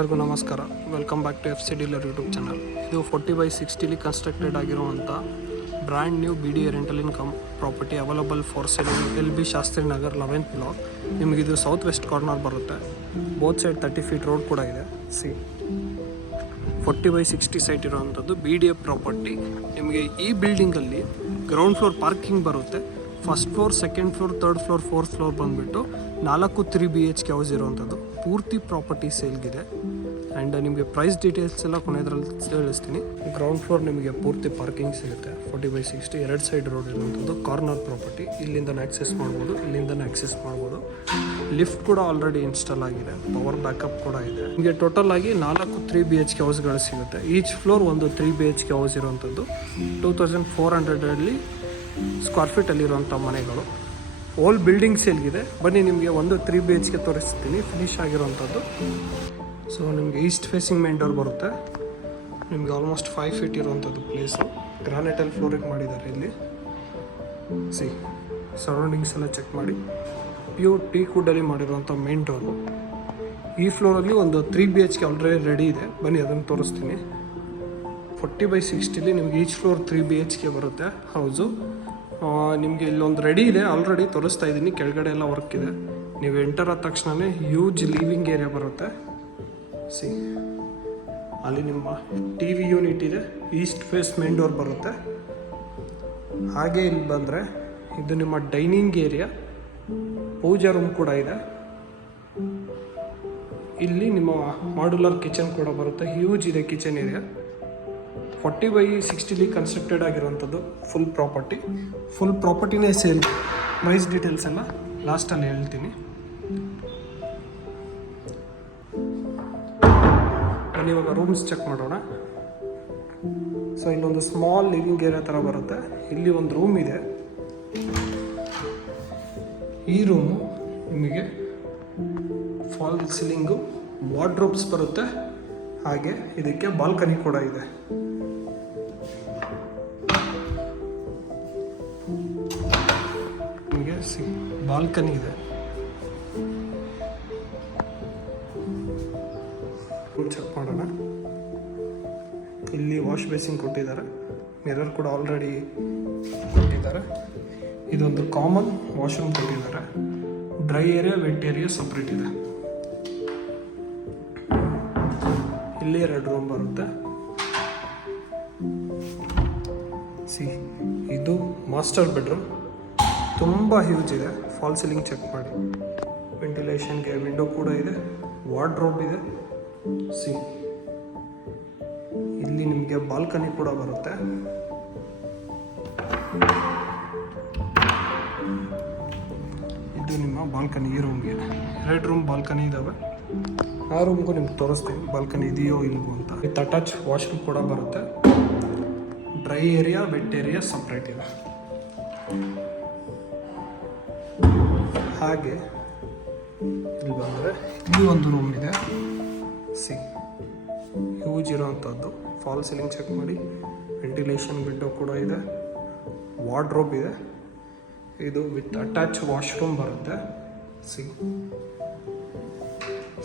ಎಲ್ಲರಿಗೂ ನಮಸ್ಕಾರ. Welcome back to FC dealer YouTube channel. ಇದು 40/60 ಕನ್ಸ್ಟ್ರಕ್ಟೆಡ್ ಆಗಿರುವಂಥ brand new BDA rental income property available for sale LB Shastri Nagar 11th block. ನಿಮಗಿದು south west corner ಬರುತ್ತೆ. Both side 30 feet road ಕೂಡ ಇದೆ. 40/60 site ಇರೋವಂಥದ್ದು BDA property. ನಿಮಗೆ ಈ ಬಿಲ್ಡಿಂಗಲ್ಲಿ ಗ್ರೌಂಡ್ ಫ್ಲೋರ್ ಪಾರ್ಕಿಂಗ್ ಬರುತ್ತೆ. First floor, second floor, third floor, fourth floor ಬಂದುಬಿಟ್ಟು 4 3 BHK ಹೌಸ್ ಇರುವಂಥದ್ದು. ಪೂರ್ತಿ ಪ್ರಾಪರ್ಟಿ ಸೇಲ್ಗಿದೆ. ಆ್ಯಂಡ್ ನಿಮಗೆ ಪ್ರೈಸ್ ಡೀಟೇಲ್ಸ್ ಎಲ್ಲ ಕೊನೆಯದ್ರಲ್ಲಿ ತಿಳಿಸ್ತೀನಿ. ಗ್ರೌಂಡ್ ಫ್ಲೋರ್ ನಿಮಗೆ ಪೂರ್ತಿ ಪಾರ್ಕಿಂಗ್ ಸಿಗುತ್ತೆ. 40/60 ಎರಡು ಸೈಡ್ ರೋಡ್ ಇರುವಂಥದ್ದು ಕಾರ್ನರ್ ಪ್ರಾಪರ್ಟಿ. ಇಲ್ಲಿಂದನೇ ಆಕ್ಸೆಸ್ ಮಾಡ್ಬೋದು, ಇಲ್ಲಿಂದನೇ ಆಕ್ಸೆಸ್ ಮಾಡ್ಬೋದು. ಲಿಫ್ಟ್ ಕೂಡ ಆಲ್ರೆಡಿ ಇನ್ಸ್ಟಾಲ್ ಆಗಿದೆ. ಪವರ್ ಬ್ಯಾಕಪ್ ಕೂಡ ಇದೆ. ನಿಮಗೆ ಟೋಟಲ್ ಆಗಿ 4 3 BHK ಹೌಸ್ಗಳು ಸಿಗುತ್ತೆ. ಈಚ್ ಫ್ಲೋರ್ ಒಂದು 3 BHK ಹೌಸ್ ಇರುವಂಥದ್ದು. 2400 ಸ್ಕ್ವೇರ್ ಫೀಟಲ್ಲಿರುವಂಥ ಮನೆಗಳು. ಓಲ್ ಬಿಲ್ಡಿಂಗ್ ಸೇಲ್ಗಿದೆ. ಬನ್ನಿ ನಿಮಗೆ ಒಂದು 3 BHK ತೋರಿಸ್ತೀನಿ ಫಿನಿಶ್ ಆಗಿರುವಂಥದ್ದು. ಸೊ ನಿಮಗೆ ಈಸ್ಟ್ ಫೇಸಿಂಗ್ ಮೇನ್ ಡೋರ್ ಬರುತ್ತೆ. ನಿಮಗೆ ಆಲ್ಮೋಸ್ಟ್ 5 ಫೀಟ್ ಇರುವಂಥದ್ದು ಪ್ಲೇಸು. ಗ್ರಾನೈಟಲ್ಲಿ ಫ್ಲೋರಿಂಗ್ ಮಾಡಿದ್ದಾರೆ. ಇಲ್ಲಿ ಸರೌಂಡಿಂಗ್ಸ್ ಎಲ್ಲ ಚೆಕ್ ಮಾಡಿ. ಪ್ಯೂರ್ ಟೀ ಕುಡ್ಡಲ್ಲಿ ಮಾಡಿರುವಂಥ ಮೇನ್ ಡೋರು. ಈ ಫ್ಲೋರಲ್ಲಿ ಒಂದು 3 BHK ಆಲ್ರೆಡಿ ರೆಡಿ ಇದೆ. ಬನ್ನಿ ಅದನ್ನು ತೋರಿಸ್ತೀನಿ. 40/60 ನಿಮಗೆ ಈಚ್ ಫ್ಲೋರ್ 3 BHK ಬರುತ್ತೆ ಹೌಸು. ನಿಮಗೆ ಇಲ್ಲೊಂದು ರೆಡಿ ಇದೆ, ಆಲ್ರೆಡಿ ತೋರಿಸ್ತಾ ಇದ್ದೀನಿ. ಕೆಳಗಡೆ ಎಲ್ಲ ವರ್ಕ್ ಇದೆ. ನೀವು ಎಂಟರ್ ಆದ ತಕ್ಷಣವೇ ಹ್ಯೂಜ್ ಲಿವಿಂಗ್ ಏರಿಯಾ ಬರುತ್ತೆ. ಅಲ್ಲಿ ನಿಮ್ಮ TV ಯೂನಿಟ್ ಇದೆ. ಈಸ್ಟ್ ಫೇಸ್ ಮೇನ್ ಡೋರ್ ಬರುತ್ತೆ. ಹಾಗೆ ಇಲ್ಲಿ ಬಂದರೆ ಇದು ನಿಮ್ಮ ಡೈನಿಂಗ್ ಏರಿಯಾ, ಪೂಜಾ ರೂಮ್ ಕೂಡ ಇದೆ. ಇಲ್ಲಿ ನಿಮ್ಮ ಮಾಡ್ಯುಲರ್ ಕಿಚನ್ ಕೂಡ ಬರುತ್ತೆ. ಹ್ಯೂಜ್ ಇದೆ ಕಿಚನ್ ಏರಿಯಾ. 40/60 ಕನ್ಸ್ಟ್ರಕ್ಟೆಡ್ ಆಗಿರುವಂಥದ್ದು ಫುಲ್ ಪ್ರಾಪರ್ಟಿನೇ ಸೇಲ್. ಪ್ರೈಸ್ ಡೀಟೇಲ್ಸ್ ಎಲ್ಲ ಲಾಸ್ಟಲ್ಲಿ ಹೇಳ್ತೀನಿ. ನಾನು ಇವಾಗ ರೂಮ್ಸ್ ಚೆಕ್ ಮಾಡೋಣ. ಸೊ ಇಲ್ಲೊಂದು ಸ್ಮಾಲ್ ಲಿವಿಂಗ್ ಏರಿಯಾ ಥರ ಬರುತ್ತೆ. ಇಲ್ಲಿ ಒಂದು ರೂಮ್ ಇದೆ. ಈ ರೂಮು ನಿಮಗೆ ಫಾಲ್ ಸೀಲಿಂಗು, ವಾರ್ಡ್ರೋಬ್ಸ್ ಬರುತ್ತೆ. ಹಾಗೆ ಇದಕ್ಕೆ ಬಾಲ್ಕನಿ ಕೂಡ ಇದೆ. ನಿಮಗೆ ಬಾಲ್ಕನಿ ಇದೆ. ಚೆಕ್ ಮಾಡೋಣ. ಇಲ್ಲಿ ವಾಶ್ ಬೇಸಿಂಗ್ ಕೊಟ್ಟಿದ್ದಾರೆ. ಮಿರರ್ ಕೂಡ ಆಲ್ರೆಡಿ ಕೊಟ್ಟಿದ್ದಾರೆ. ಇದೊಂದು ಕಾಮನ್ ವಾಶ್ರೂಮ್ ಕೊಟ್ಟಿದ್ದಾರೆ. Dry area, wet area separate ಇದೆ. ಇಲ್ಲಿ 2 ರೂಮ್ ಬರುತ್ತೆ. ಇದು ಮಾಸ್ಟರ್ ಬೆಡ್ರೂಮ್. ತುಂಬ ಹ್ಯೂಜ್ ಇದೆ. ಫಾಲ್ ಸೀಲಿಂಗ್ ಚೆಕ್ ಮಾಡಿ. ವೆಂಟಿಲೇಷನ್ಗೆ ವಿಂಡೋ ಕೂಡ ಇದೆ. ವಾರ್ಡ್ರೋಬ್ ಇದೆ. ಇಲ್ಲಿ ನಿಮಗೆ ಬಾಲ್ಕನಿ ಕೂಡ ಬರುತ್ತೆ. ಇದು ನಿಮ್ಮ ಬಾಲ್ಕನಿ. ಈ ರೂಮ್ಗೆ 2 ರೂಮ್ ಬಾಲ್ಕನಿ ಇದ್ದಾವೆ. ಆ ರೂಮ್ಗೂ ನಿಮ್ಗೆ ತೋರಿಸ್ತೀನಿ ಬಾಲ್ಕನಿ ಇದೆಯೋ ಇಲ್ವೋ ಅಂತ. ವಿತ್ ಅಟ್ಯಾಚ್ ವಾಶ್ರೂಮ್ ಕೂಡ ಬರುತ್ತೆ. Dry area, wet area separate ಇದೆ. ಹಾಗೆ ಇಲ್ಲಿ ಬಂದರೆ ಇಲ್ಲಿ ಒಂದು ರೂಮ್ ಇದೆ. ಹ್ಯೂಜ್ ಇರೋವಂಥದ್ದು. ಫಾಲ್ ಸೀಲಿಂಗ್ ಚೆಕ್ ಮಾಡಿ. ವೆಂಟಿಲೇಷನ್ ವಿಂಡೋ ಕೂಡ ಇದೆ. ವಾರ್ಡ್ರೋಬ್ ಇದೆ. ಇದು ವಿತ್ ಅಟ್ಯಾಚ್ ವಾಶ್ರೂಮ್ ಬರುತ್ತೆ.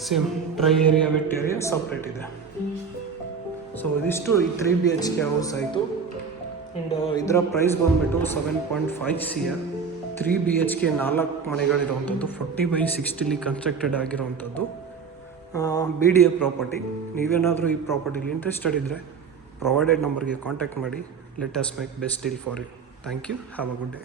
Same dry area, wet area separate ಇದೆ. ಸೊ ಇದಿಷ್ಟು ಈ 3 BHK ಹೌಸ್ ಆಯಿತು. ಆ್ಯಂಡ್ ಇದರ ಪ್ರೈಸ್ ಬಂದುಬಿಟ್ಟು 7.5 CR. 3 BHK 4 ಮನೆಗಳಿರುವಂಥದ್ದು. 40/60 ಕನ್ಸ್ಟ್ರಕ್ಟೆಡ್ ಆಗಿರುವಂಥದ್ದು BDA ಪ್ರಾಪರ್ಟಿ. ನೀವೇನಾದರೂ ಈ ಪ್ರಾಪರ್ಟಿಲಿ ಇಂಟ್ರೆಸ್ಟೆಡ್ ಇದ್ದರೆ ಪ್ರೊವೈಡೆಡ್ ನಂಬರ್ಗೆ ಕಾಂಟ್ಯಾಕ್ಟ್ ಮಾಡಿ. Let us make best deal for you. Thank you. Have a good day.